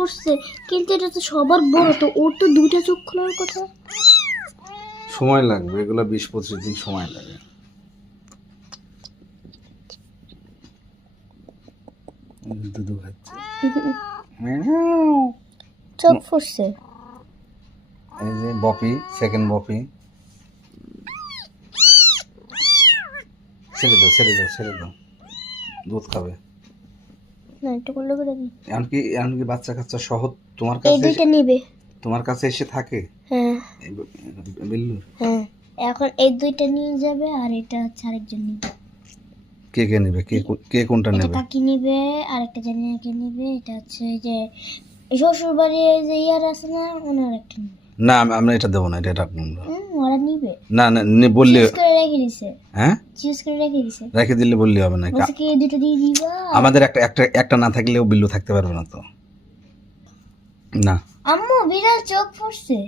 ফুটছে, কিন্তু এটা তো সবার বড়, তো ওর তো দুইটা চোখ খোলার কথা। সময় লাগবে, এগুলো 20-25 দিন সময় লাগে। দুধু খাচ্ছে। চোখ ফুটছে। এই যে বপি, সেকেন্ড বপি। ছেড়ে দাও, দুধ খাবে। না, একটু করলে করে দিই। এমনকি বাচ্চা কাচ্চা সহ তোমার এই কাছে দুইটা নিবে। তোমার কাছে এসে থাকে হ্যাঁ এই বিল্লু। হ্যাঁ, এখন এই দুইটা নিয়ে যাবে, আর এটা হচ্ছে আরেকজন নিবে। কে নেবে? কে কোনটা এটা নেবে? কাকি নিবে, আর একটা জানি না কে নিবে। এটা হচ্ছে যে শ্বশুর বাড়ি যে ইয়ার আছে না, ওনার একটা নিবে। না, আমরা এটা দেবো না, এটা রাখবো আমরা। ওরা নিবে। না বললে চুজ করে রেখে দিছে। হ্যাঁ, চুজ করে রেখে দিছে। রেখে দিলে বললে হবে না। বলছে কি এই দুটো দিয়ে দিবা। আমাদের একটা না থাকলেও বিল্লু থাকতে পারবে না তো। না, আম্মু বিড়াল চোখ ফুটছে।